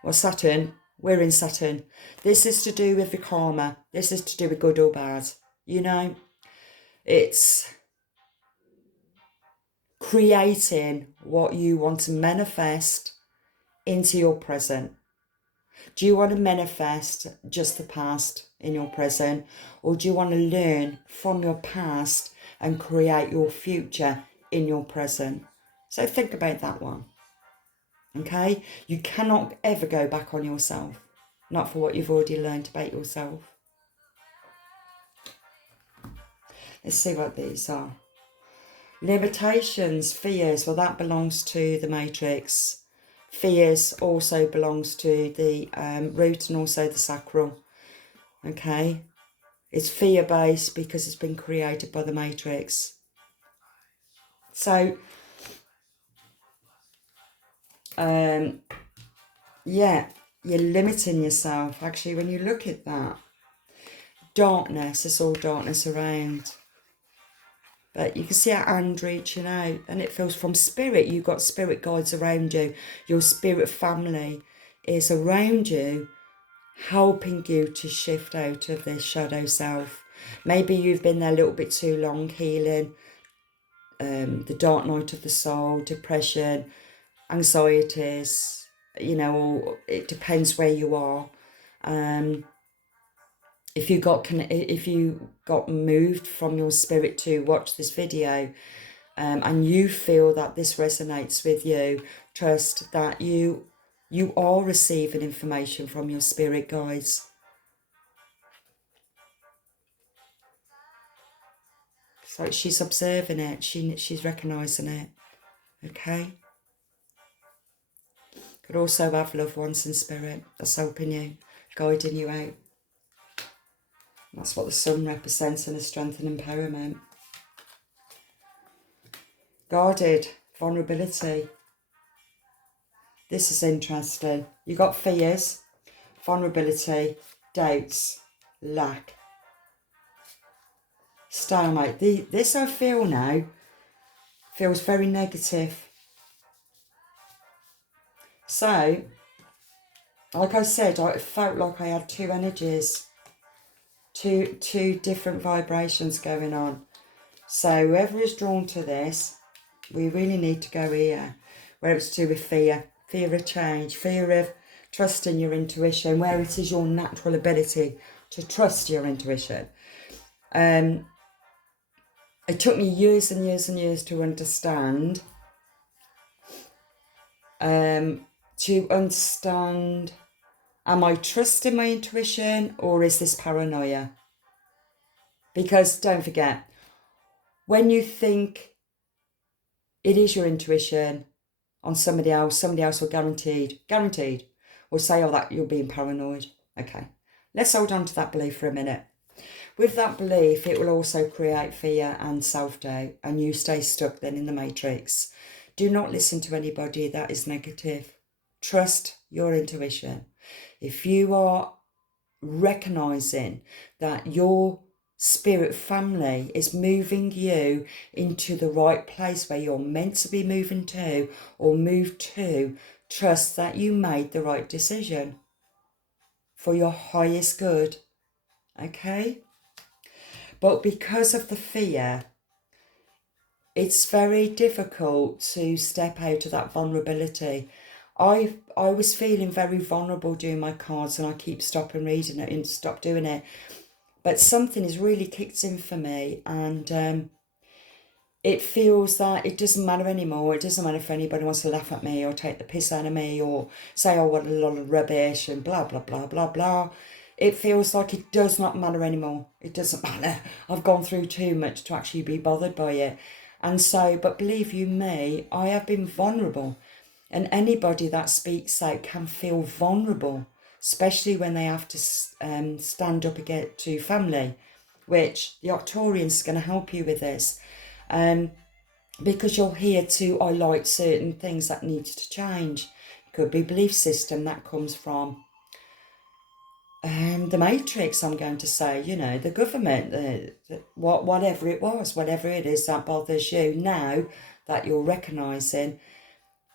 Well, Saturn, we're in Saturn. This is to do with the karma. This is to do with good or bad. You know, it's creating what you want to manifest into your present. Do you want to manifest just the past in your present, or do you want to learn from your past and create your future in your present? So think about that one. Okay? You cannot ever go back on yourself, not for what you've already learned about yourself. Let's see what these are. Limitations, fears, well, that belongs to the matrix. Fears also belongs to the root and also the sacral. Okay? It's fear-based because it's been created by the matrix. So, yeah, you're limiting yourself. Actually, when you look at that, darkness, there's all darkness around. But you can see our hand reaching out, and it feels from spirit. You've got spirit guides around you. Your spirit family is around you, helping you to shift out of this shadow self. Maybe you've been there a little bit too long, healing the dark night of the soul, depression, anxieties, you know, or it depends where you are. If you got moved from your spirit to watch this video, and you feel that this resonates with you, trust that you are receiving information from your spirit guides. It's like she's observing it. She's recognising it. Okay? Could also have loved ones in spirit that's helping you, guiding you out. That's what the sun represents in a strength and empowerment. Guarded, vulnerability. This is interesting. You got fears, vulnerability, doubts, lack, stalemate. This I feel now feels very negative. So, like I said, I felt like I had two energies, two different vibrations going on. So whoever is drawn to this, we really need to go here, where it's to do with fear of change, fear of trusting your intuition, where it is your natural ability to trust your intuition. It took me years and years and years to understand, am I trusting my intuition or is this paranoia? Because don't forget, when you think it is your intuition on somebody else will guaranteed will say, oh, that you're being paranoid. Okay, let's hold on to that belief for a minute. With that belief, it will also create fear and self-doubt, and you stay stuck then in the matrix. Do not listen to anybody that is negative. Trust your intuition. If you are recognizing that your spirit family is moving you into the right place where you're meant to be moving to or move to, trust that you made the right decision for your highest good. Okay? But because of the fear, it's very difficult to step out of that vulnerability. I was feeling very vulnerable doing my cards, and I keep stopping reading it and stop doing it. But something has really kicked in for me, and it feels that it doesn't matter anymore. It doesn't matter if anybody wants to laugh at me or take the piss out of me or say, oh, what a lot of rubbish and blah, blah, blah, blah, blah. It feels like it does not matter anymore. It doesn't matter. I've gone through too much to actually be bothered by it. And so, but believe you me, I have been vulnerable. And anybody that speaks out can feel vulnerable, especially when they have to stand up against to family, which the Octorians is going to help you with this. Because you're here to highlight certain things that needs to change. It could be belief system that comes from the matrix, I'm going to say, you know, the government, whatever it was, whatever it is that bothers you now that you're recognising,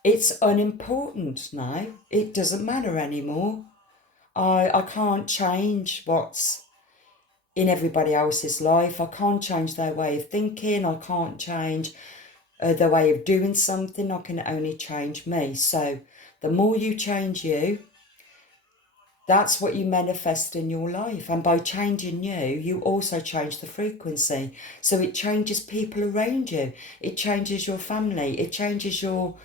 it's unimportant now. It doesn't matter anymore. I can't change what's in everybody else's life. I can't change their way of thinking. I can't change their way of doing something. I can only change me. So the more you change you, that's what you manifest in your life. And by changing you also change the frequency. So it changes people around you. It changes your family. It changes your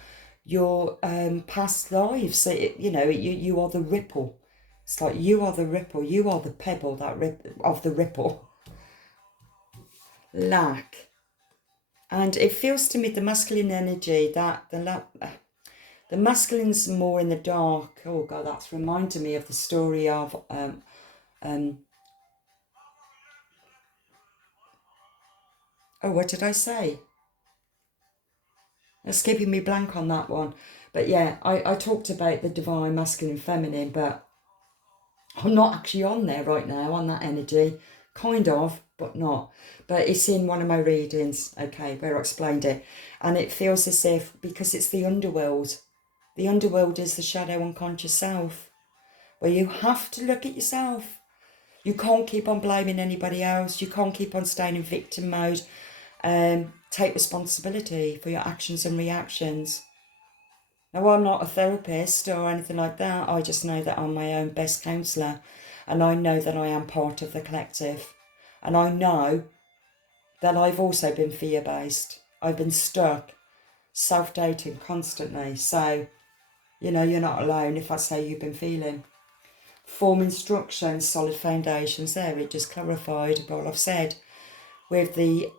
past lives. So you are the ripple. It's like you are the ripple. You are the pebble of the ripple. Lack. And it feels to me the masculine energy that the masculine's more in the dark. Oh God, that's reminding me of the story of what did I say? It's keeping me blank on that one. But yeah, I talked about the divine masculine feminine, but I'm not actually on there right now, on that energy. Kind of, but not. But it's in one of my readings, okay, where I explained it. And it feels as if, because it's the underworld is the shadow unconscious self, where you have to look at yourself. You can't keep on blaming anybody else. You can't keep on staying in victim mode. Take responsibility for your actions and reactions. Now, I'm not a therapist or anything like that. I just know that I'm my own best counsellor, and I know that I am part of the collective. And I know that I've also been fear-based. I've been stuck, self-dating constantly. So, you know, you're not alone if that's how you've been feeling. Form instructions, solid foundations there. It just clarified what I've said. with the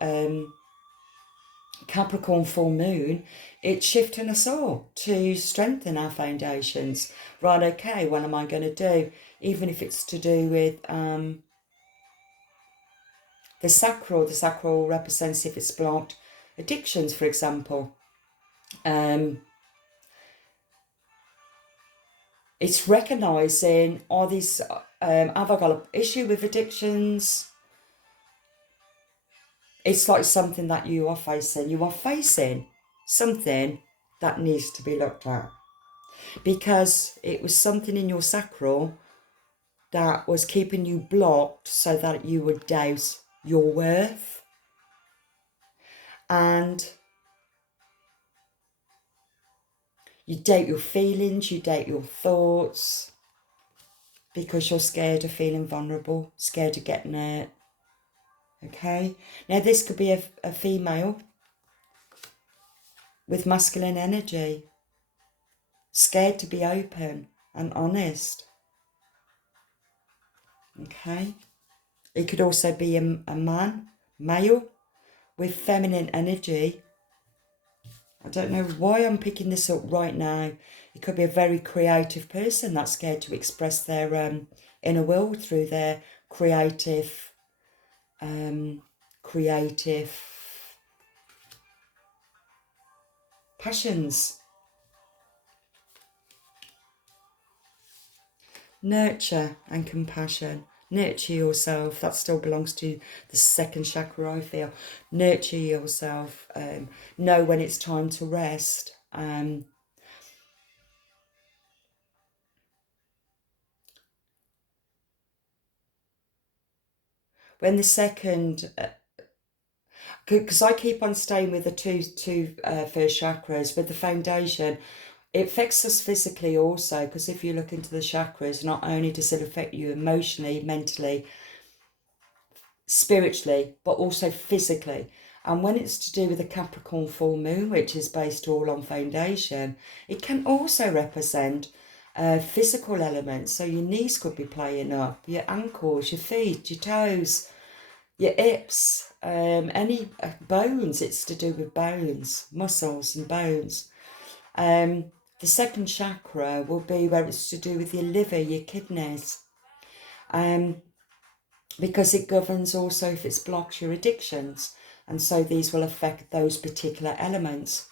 Capricorn full moon, it's shifting us all to strengthen our foundations. Right, okay, what am I going to do? Even if it's to do with the sacral represents, if it's blocked, addictions, for example. It's recognising, are these, have I got an issue with addictions? It's like something that you are facing. You are facing something that needs to be looked at. Because it was something in your sacral that was keeping you blocked so that you would doubt your worth. And you doubt your feelings, you doubt your thoughts, because you're scared of feeling vulnerable, scared of getting hurt. Okay? Now this could be a female with masculine energy, scared to be open and honest. Okay? It could also be a man, male, with feminine energy. I don't know why I'm picking this up right now. It could be a very creative person that's scared to express their inner world through their creative passions. Nurture and compassion. Nurture yourself. That still belongs to the second chakra, I feel. Nurture yourself. Know when it's time to rest. When the second... because I keep on staying with the two first chakras, with the foundation, it affects us physically also, because if you look into the chakras, not only does it affect you emotionally, mentally, spiritually, but also physically. And when it's to do with the Capricorn full moon, which is based all on foundation, it can also represent physical elements. So your knees could be playing up, your ankles, your feet, your toes, your hips, any bones. It's to do with bones, muscles and bones. The second chakra will be where it's to do with your liver, your kidneys, because it governs also if it's blocked your addictions. And so these will affect those particular elements.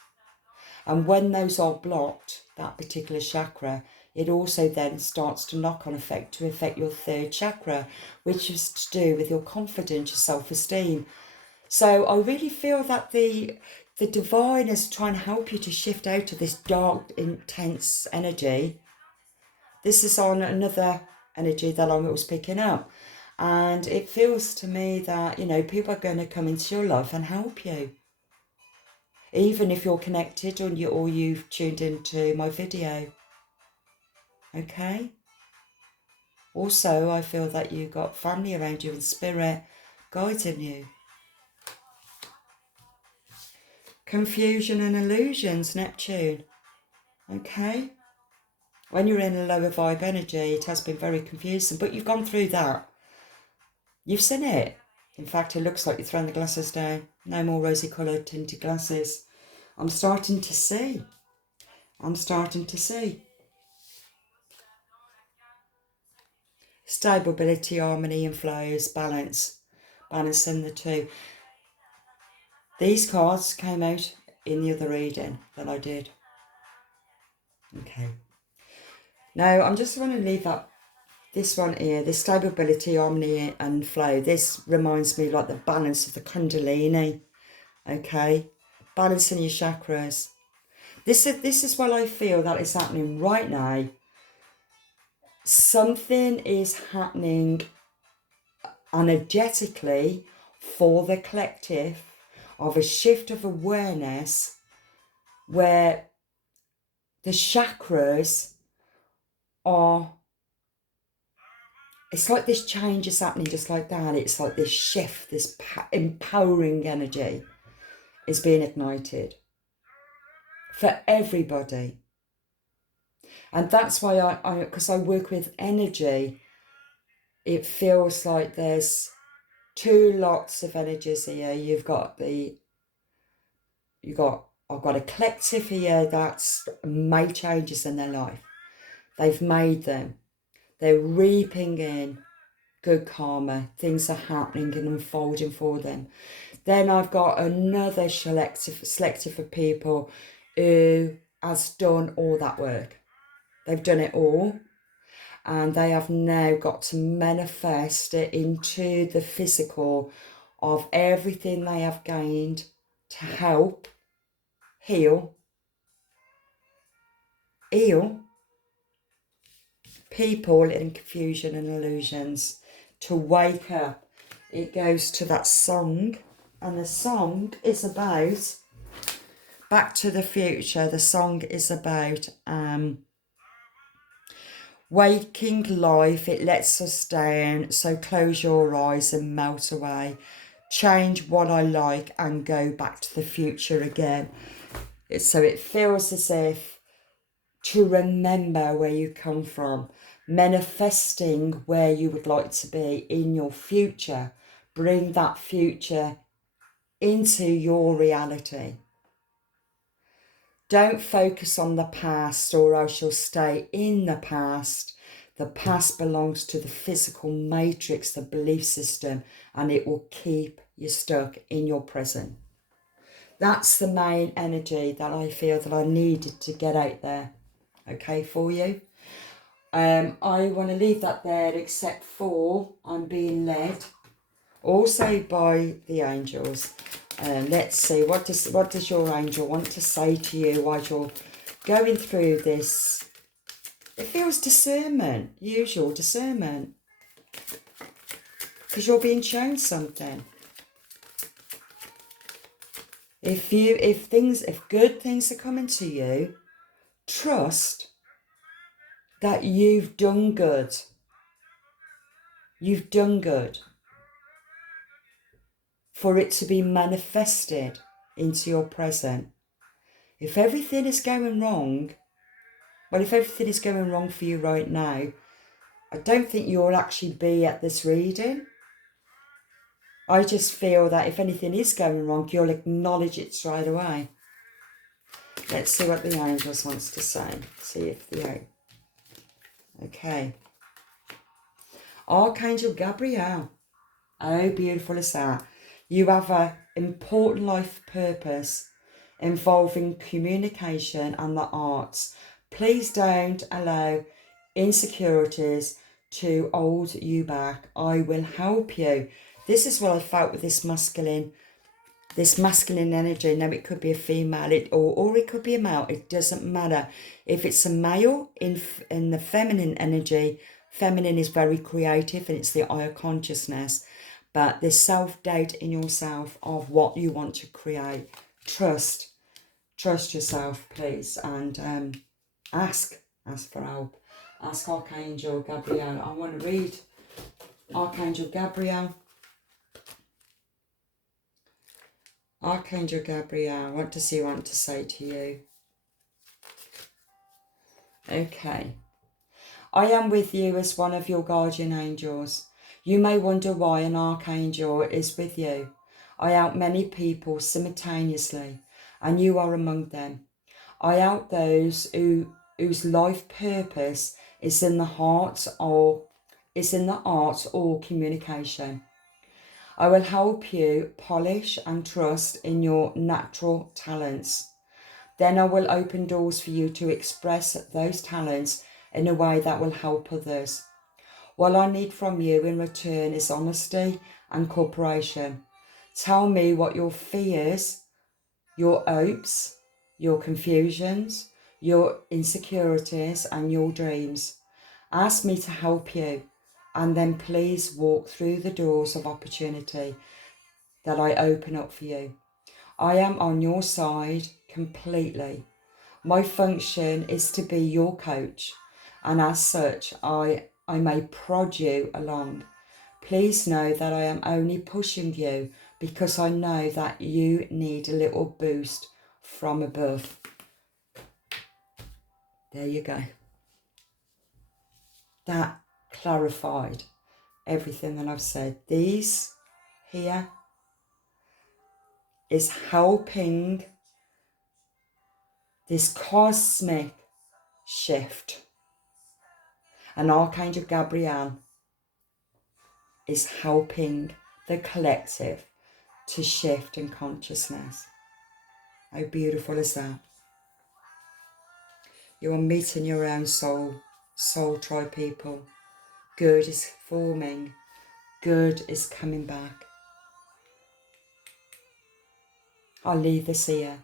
And when those are blocked, that particular chakra, it also then starts to knock on effect to affect your third chakra, which is to do with your confidence, your self-esteem. So I really feel that the divine is trying to help you to shift out of this dark, intense energy. This is on another energy that I was picking up. And it feels to me that, you know, people are going to come into your life and help you. Even if you're connected or you've tuned into my video. Okay? Also, I feel that you've got family around you and spirit guiding you. Confusion and illusions, Neptune. Okay? When you're in a lower vibe energy, it has been very confusing, but you've gone through that. You've seen it. In fact, it looks like you're throwing the glasses down. No more rosy-coloured tinted glasses. I'm starting to see. I'm starting to see. Stability, harmony and flows, balance. Balancing the two. These cards came out in the other reading that I did. Okay. Now, I'm just going to leave that. This one here, this stability, harmony and flow. This reminds me like the balance of the Kundalini. Okay. Balancing your chakras. This is what I feel that is happening right now. Something is happening energetically for the collective of a shift of awareness where the chakras are, it's like this change is happening just like that. It's like this shift, this empowering energy is being ignited for everybody. And that's why because I work with energy, it feels like there's two lots of energies here. I've got a collective here that's made changes in their life. They've made them. They're reaping in good karma. Things are happening and unfolding for them. Then I've got another selective of people who has done all that work. They've done it all, and they have now got to manifest it into the physical of everything they have gained to help heal people in confusion and illusions, to wake up. It goes to that song, and the song is about Back to the Future. The song is about waking life. It lets us down, so close your eyes and melt away. Change what I like and go back to the future again. So it feels as if to remember where you come from, manifesting where you would like to be in your future. Bring that future into your reality. Don't focus on the past, or else you'll stay in the past. The past belongs to the physical matrix, the belief system, and it will keep you stuck in your present. That's the main energy that I feel that I needed to get out there, okay, for you. I want to leave that there, except for I'm being led also by the angels. Let's see, what does your angel want to say to you while you're going through this? It feels discernment, usual discernment, because you're being shown something. If good things are coming to you, trust that you've done good. You've done good for it to be manifested into your present. If everything is going wrong, if everything is going wrong for you right now, I don't think you'll actually be at this reading. I just feel that if anything is going wrong, you'll acknowledge it straight away. Let's see what the angels wants to say. See if okay. Archangel Gabriel. Oh, beautiful is that. You have an important life purpose involving communication and the arts. Please don't allow insecurities to hold you back. I will help you. This is what I felt with this masculine energy. Now it could be a female, or it could be a male. It doesn't matter. If it's a male in the feminine energy, feminine is very creative and it's the higher consciousness. But there's self-doubt in yourself of what you want to create. Trust yourself, please, and ask for help. Ask Archangel Gabriel. I want to read Archangel Gabriel. Archangel Gabriel, what does he want to say to you? Okay. I am with you as one of your guardian angels. You may wonder why an archangel is with you. I help many people simultaneously, and you are among them. I help those whose life purpose is in the arts or communication. I will help you polish and trust in your natural talents. Then I will open doors for you to express those talents in a way that will help others. What I need from you in return is honesty and cooperation. Tell me what your fears, your hopes, your confusions, your insecurities and your dreams. Ask me to help you, and then please walk through the doors of opportunity that I open up for you. I am on your side completely. My function is to be your coach, and as such, I may prod you along. Please know that I am only pushing you because I know that you need a little boost from above. There you go. That clarified everything that I've said. These here is helping this cosmic shift. And Archangel Gabriel is helping the collective to shift in consciousness. How beautiful is that? You are meeting your own soul tribe, people. Good is forming. Good is coming back. I'll leave this here.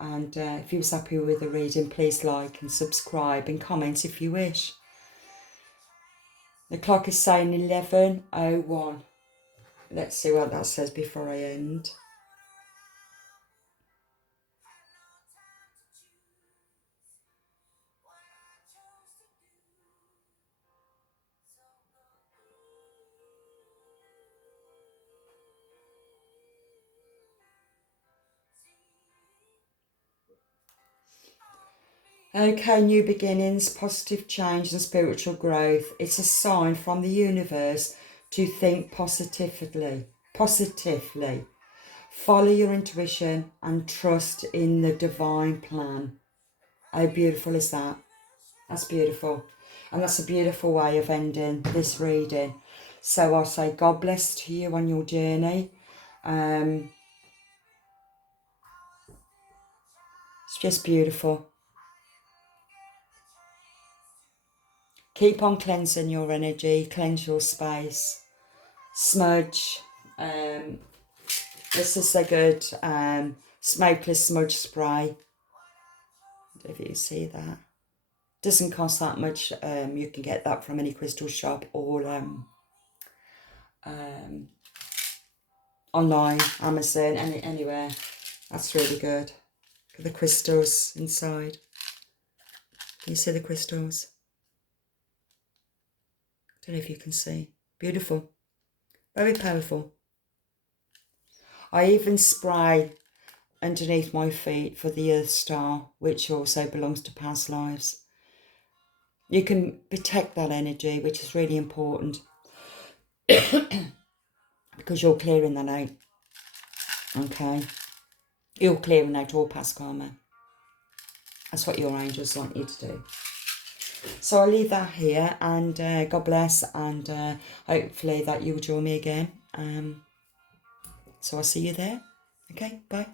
And if you was happy with the reading, please like and subscribe and comment if you wish. The clock is saying 11:01. Let's see what that says before I end. Okay, new beginnings, positive change and spiritual growth. It's a sign from the universe to think positively. Follow your intuition and trust in the divine plan. How beautiful is that? That's beautiful. And that's a beautiful way of ending this reading. So I'll say God bless to you on your journey. It's just beautiful. Keep on cleansing your energy, cleanse your space, smudge. This is a good smokeless smudge spray. I don't know if you see that. Doesn't cost that much. You can get that from any crystal shop or online, Amazon, anywhere. That's really good. The crystals inside. Can you see the crystals? I don't know if you can see. Beautiful. Very powerful. I even spray underneath my feet for the Earth Star, which also belongs to past lives. You can protect that energy, which is really important. Because you're clearing that out. Okay? You're clearing out all past karma. That's what your angels want you to do. So I'll leave that here, and God bless, and hopefully that you'll join me again. So I'll see you there. Okay, bye.